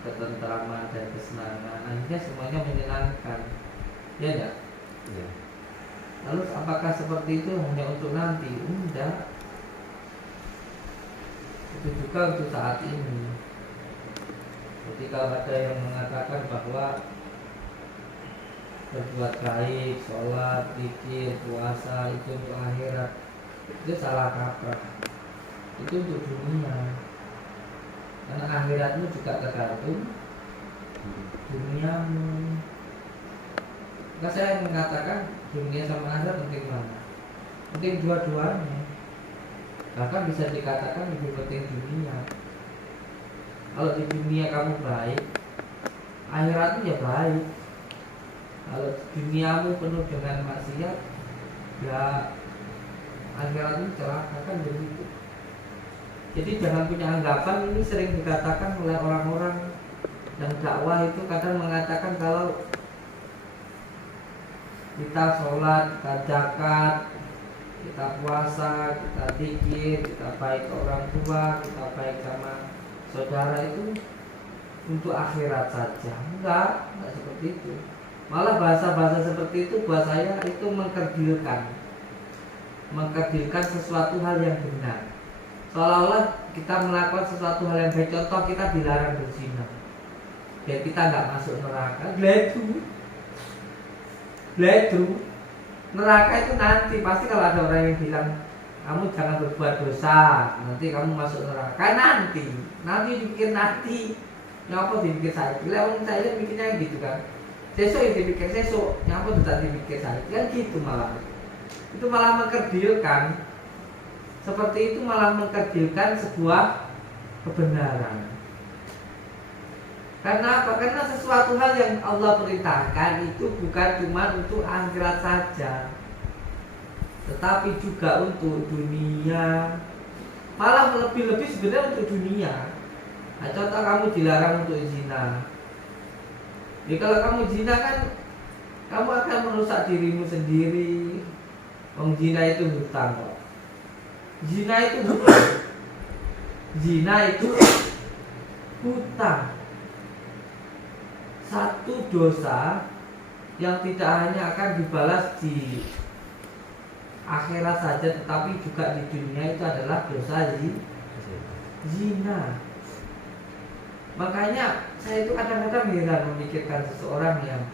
ketentraman dan kesenangan, akhirnya semuanya menyenangkan, ya enggak? Ya. Lalu apakah seperti itu hanya untuk nanti? Enggak. Itu juga untuk saat ini. Ketika ada yang mengatakan bahwa berbuat baik, sholat, zikir, puasa itu untuk akhirat, itu salah kaprah. Itu untuk dunia. Karena akhiratmu juga tergantung duniamu. Maka saya mengatakan dunia sama akhirat penting mana? Penting dua-duanya. Bahkan bisa dikatakan lebih penting dunia. Kalau di dunia kamu baik, akhiratmu ya baik. Kalau duniamu penuh dengan maksiat, ya akhiratmu celaka, kan begitu. Jadi jangan punya anggapan, ini sering dikatakan oleh orang-orang yang dakwah itu kadang mengatakan kalau kita sholat, kita zakat, kita puasa, kita zikir, kita baik ke orang tua, kita baik sama saudara itu untuk akhirat saja. Enggak seperti itu. Malah bahasa-bahasa seperti itu buat saya itu mengkerdilkan sesuatu hal yang benar. Seolah-olah kita melakukan sesuatu hal yang baik. Contoh, kita dilarang berzina biar kita nggak masuk neraka. Bledu. Neraka itu nanti pasti kalau ada orang yang bilang kamu jangan berbuat dosa, nanti kamu masuk neraka. Nanti dipikir nanti. Nyapa dipikir saya. Bila saya mikirnya gitu kan. Sesuk dipikir sesuk, nyapa tidak dipikir saya. Kan gitu malah. Itu malah mengkerdilkan. Seperti itu malah mengkerdilkan sebuah kebenaran. Karena apa? Karena sesuatu hal yang Allah perintahkan itu bukan cuma untuk akhirat saja, tetapi juga untuk dunia. Malah lebih-lebih sebenarnya untuk dunia. Nah, contoh kamu dilarang untuk zina. Jadi kalau kamu zina kan kamu akan merusak dirimu sendiri. Zina itu hutang kok. Zina itu hutang. Satu dosa yang tidak hanya akan dibalas di akhirat saja, tetapi juga di dunia, itu adalah dosa zina. Makanya saya itu kadang-kadang heran memikirkan seseorang yang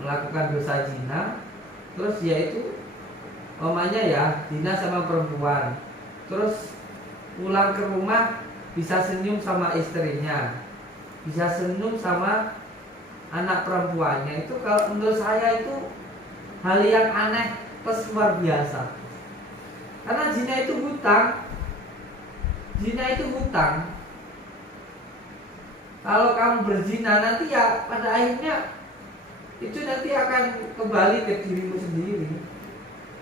melakukan dosa zina, terus dia itu omanya ya zina sama perempuan, terus pulang ke rumah bisa senyum sama istrinya, bisa senyum sama anak perempuannya. Itu kalau menurut saya itu hal yang aneh plus luar biasa. Karena zina itu hutang. Kalau kamu berzina nanti ya pada akhirnya itu nanti akan kembali ke dirimu sendiri.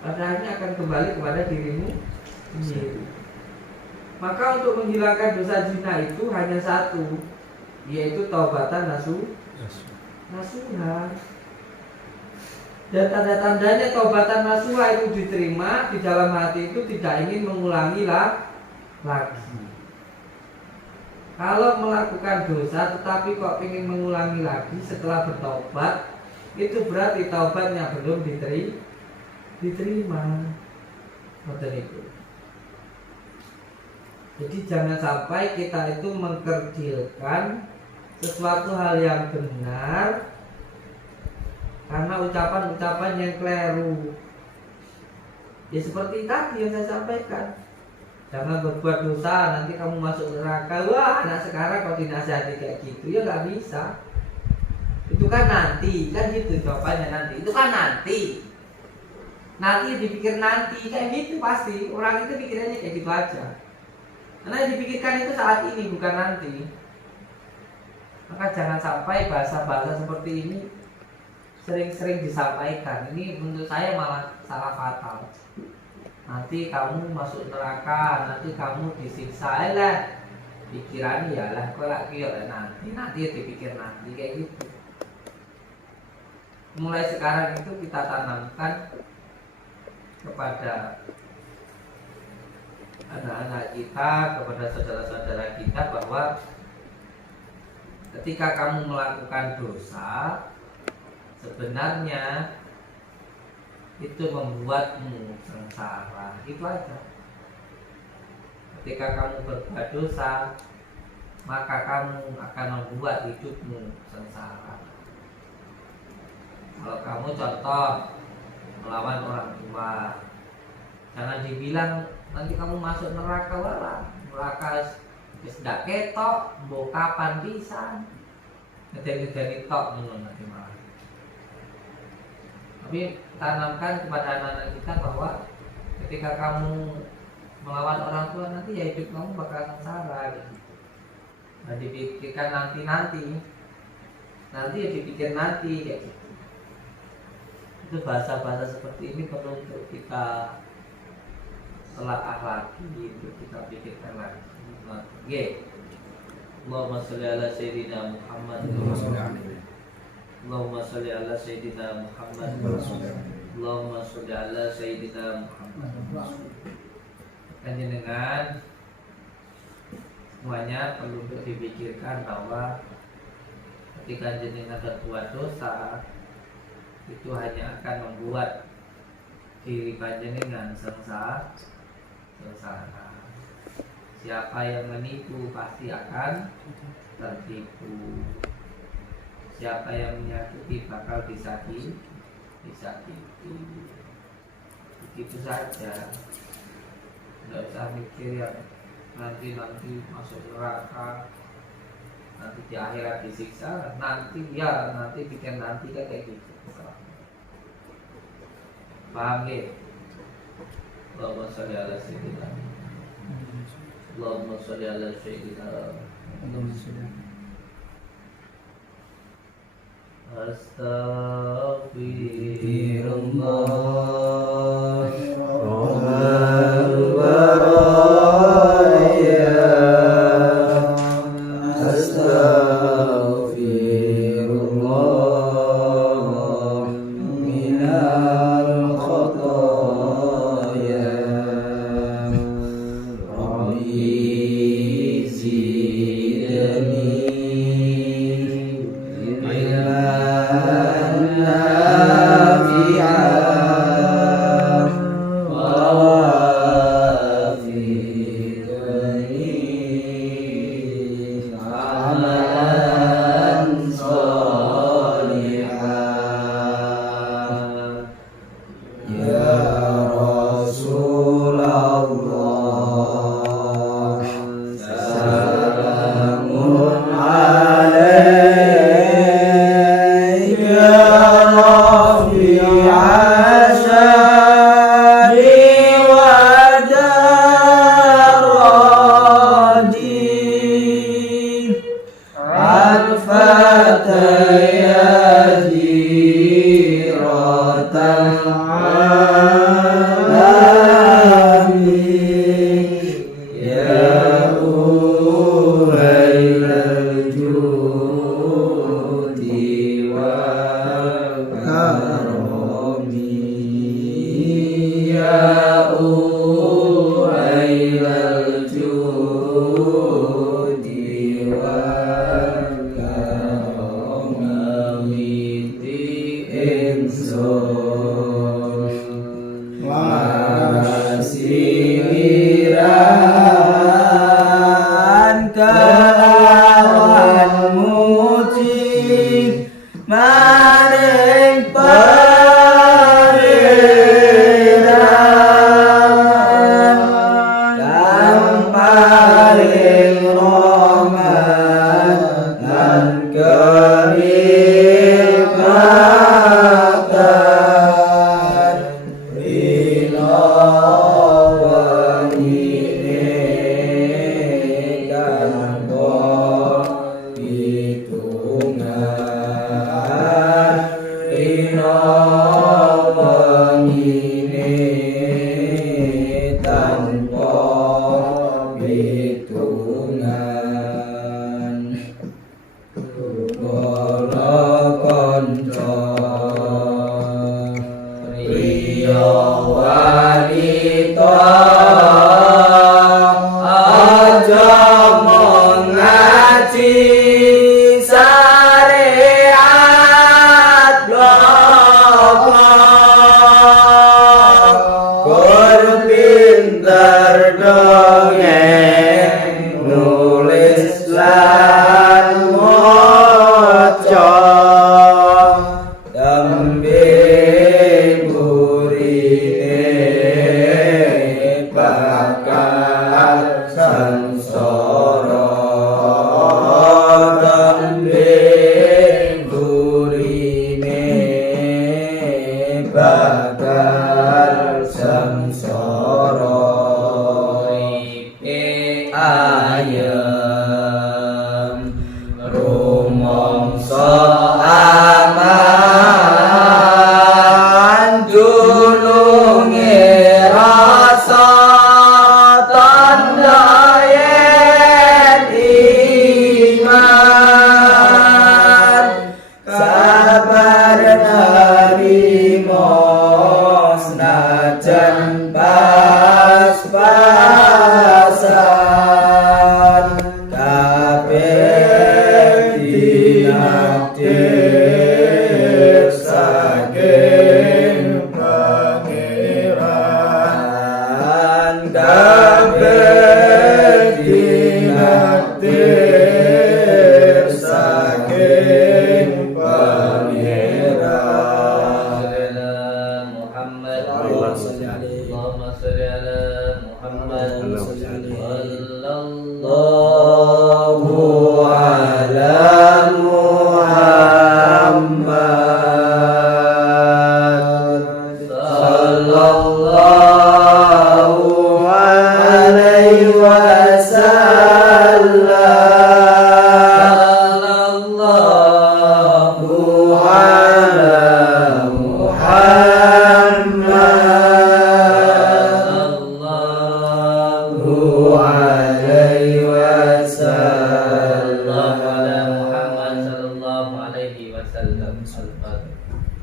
Pada akhirnya akan kembali kepada dirimu sendiri. Maka untuk menghilangkan dosa zina itu hanya satu, yaitu taubatan nasuha. Dan tanda-tandanya taubatan nasuha itu diterima di dalam hati itu tidak ingin mengulangi lagi. Kalau melakukan dosa tetapi kok ingin mengulangi lagi setelah bertobat, itu berarti taubatnya belum diterima. Betul itu. Jadi jangan sampai kita itu mengkerdilkan sesuatu hal yang benar karena ucapan-ucapan yang keliru. Ya seperti tadi yang saya sampaikan, jangan berbuat dosa nanti kamu masuk neraka. Wah, anak sekarang kalau dinasihati kayak gitu ya nggak bisa. Itu kan nanti, kan gitu jawabannya nanti. Itu kan nanti dipikir nanti, kayak gitu pasti. Orang itu pikirannya kayak gitu aja. Karena yang dipikirkan itu saat ini bukan nanti. Maka jangan sampai bahasa-bahasa seperti ini sering-sering disampaikan. Ini menurut saya malah salah fatal. Nanti kamu masuk neraka, nanti kamu disiksa lah. Pikirannya ya lah, kok lagi ya nanti dipikir nanti kayak gitu. Mulai sekarang itu kita tanamkan kepada anak-anak kita, kepada saudara-saudara kita bahwa ketika kamu melakukan dosa, sebenarnya itu membuatmu sengsara. Itu aja. Ketika kamu berbuat dosa, maka kamu akan membuat hidupmu sengsara. Kalau kamu contoh melawan orang tua, jangan dibilang nanti kamu masuk neraka. Walah, neraka wis ndak ketok, mbok kapan pisan. Ngedeni-ngedeni tok ngono nanti malah. Tapi tanamkan kepada anak-anak kita bahwa ketika kamu melawan orang tua, nanti ya hidup kamu bakal sengsara gitu. Nah, dipikirkan nanti ya dipikir nanti kayak gitu. Itu bahasa-bahasa seperti ini perlu untuk kita telaah lagi, untuk kita pikirkan lagi. Oke. Allahumma sholli ala sayyidina Muhammad. Allahumma sholli ala sayyidina Muhammad. Allahumma sholli ala sayyidina Muhammad. Dengan semuanya perlu untuk dipikirkan bahwa ketika jenengan berbuat dosa, itu hanya akan membuat diri panjenengan sengsara. Siapa yang menipu pasti akan tertipu. Siapa yang menyakiti bakal disakiti. Begitu saja. Tidak usah mikir yang nanti masuk neraka, nanti di akhirat disiksa, nanti bikin nanti kan kayak gitu. Paham ya? Allahumma sholli ala sayyidina. Allahumma sholli ala sayyidina. Astaghfirullah.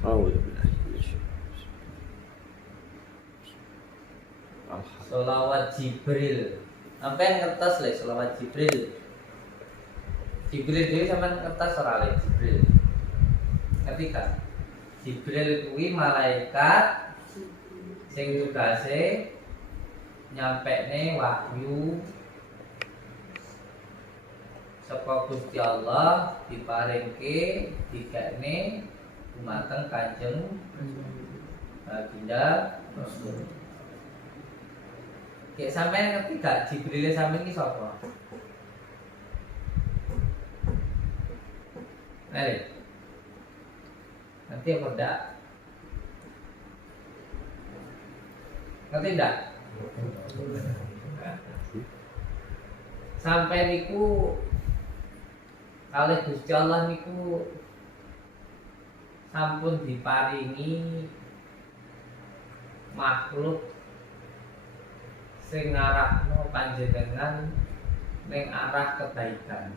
A'udzubillahi Sholawat Jibril. Sampai ngertos le sholawat Jibril. Jibril itu sampean ngertos ora le Jibril. Ketika Jibril kuwi malaikat sing tugase nyampekne wahyu saka Gusti Allah diparingke dikene dumateng Kanjeng Baginda Rasul. Kayak sampean ngerti gak Jibril sampean iki sapa? Ngerti apa enggak? Ngerti enggak? Sampai niku kalih Gusti Allah niku sampun diparingi makhluk sing ngarahno panjenengan ning arah kebaikan.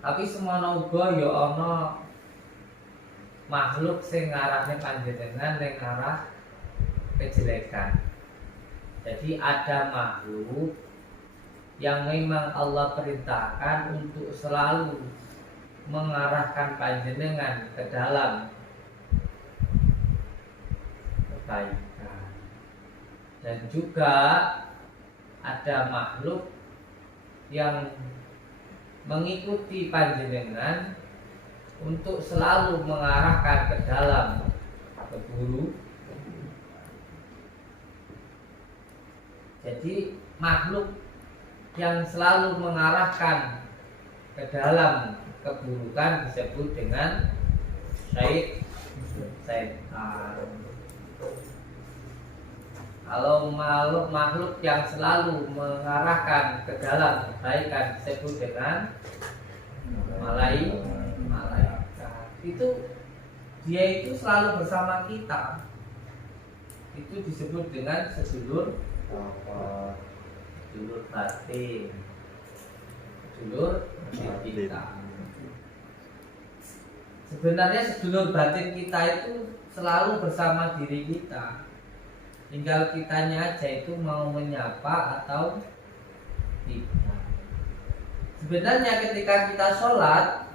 Tapi semono uga ya ana makhluk sing ngarahne panjenengan ning arah kejelekan. Jadi ada makhluk yang memang Allah perintahkan untuk selalu mengarahkan panjenengan ke dalam kebaikan. Dan juga ada makhluk yang mengikuti panjenengan untuk selalu mengarahkan ke dalam keburukan. Jadi makhluk yang selalu mengarahkan ke dalam keburukan disebut dengan syaitan. Kalau makhluk yang selalu mengarahkan ke dalam kebaikan disebut dengan malaikat. Dia itu selalu bersama kita. Itu disebut dengan sedulur batin. Sedulur kita. Sebenarnya sedulur batin kita itu selalu bersama diri kita. Tinggal kitanya aja itu mau menyapa atau tidak. Sebenarnya ketika kita sholat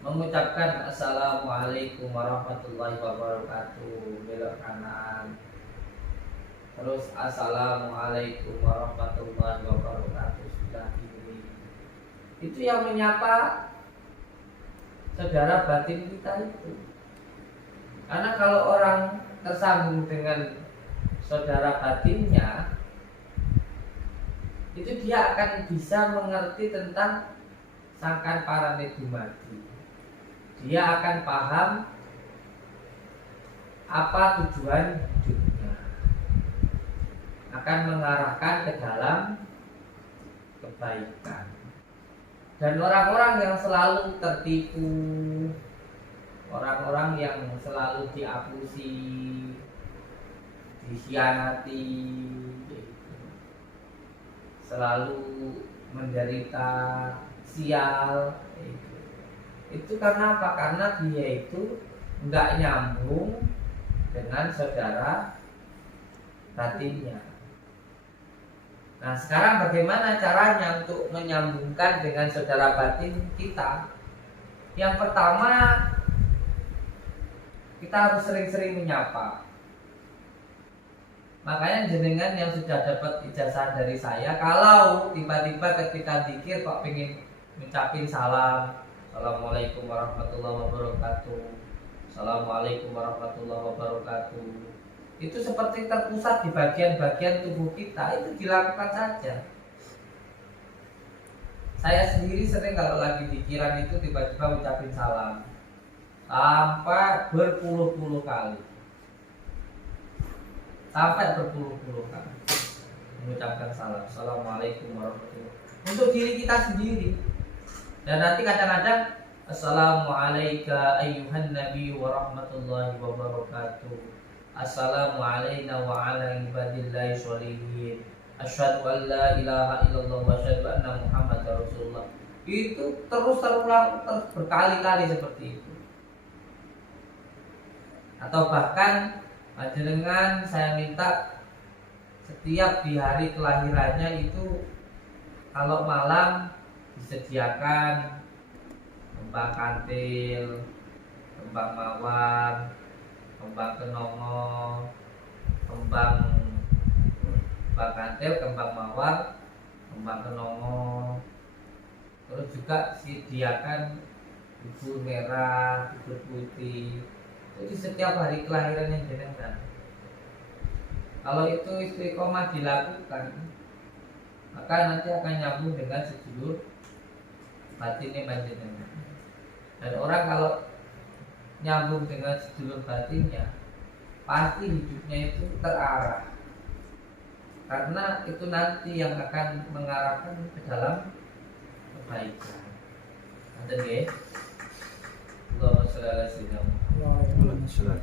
mengucapkan Assalamualaikum warahmatullahi wabarakatuh belok kanan, terus Assalamualaikum warahmatullahi wabarakatuh sebelah kiri, itu yang menyapa saudara batin kita itu. Karena kalau orang tersambung dengan saudara batinnya, itu dia akan bisa mengerti tentang sangkan parane dumadi. Dia akan paham apa tujuan hidupnya, akan mengarahkan ke dalam kebaikan. Dan orang-orang yang selalu tertipu, orang-orang yang selalu diapusi, dikhianati, selalu menderita sial, itu karena apa? Karena dia itu nggak nyambung dengan saudara batinnya. Nah, sekarang bagaimana caranya untuk menyambungkan dengan saudara batin kita? Yang pertama, kita harus sering-sering menyapa. Makanya jenengan yang sudah dapat ijazah dari saya, kalau tiba-tiba ketika zikir kok pengen ngucapin salam, Assalamualaikum warahmatullahi wabarakatuh, Assalamualaikum warahmatullahi wabarakatuh, itu seperti terpusat di bagian-bagian tubuh kita, itu dilakukan saja. Saya sendiri sering kalau lagi pikiran itu tiba-tiba ngucapin salam sampai berpuluh-puluh kali. Sampai berpuluh-puluh kali mengucapkan salam, Assalamualaikum warahmatullahi wabarakatuh, untuk diri kita sendiri. Dan nanti kadang-kadang Assalamualaikum ayyuhan nabi warahmatullahi wabarakatuh, Assalamualaikum wa ala ibadillahi sholihin, Asyhadu an la ilaha illallah wa asyhadu anna Muhammadar Rasulullah. itu terus terulang, terus berkali-kali seperti itu. Atau bahkan panjenengan saya minta setiap di hari kelahirannya itu kalau malam disediakan kembang kantil, kembang mawar, kembang kenongo, kembang kantil, kembang mawar, kembang kenongo. Terus juga disediakan bubur merah, bubur putih. Jadi setiap hari kelahiran yang jenengan. Kalau itu istiqomah dilakukan, maka nanti akan nyambung dengan sedulur batinnya panjenengan. Dan orang kalau nyambung dengan sedulur batinnya, pasti hidupnya itu terarah. Karena itu nanti yang akan mengarahkan ke dalam kebaikan. Nanti ya, Allahumma sholli ala sayyidina Muhammad. Waalaikumsalam.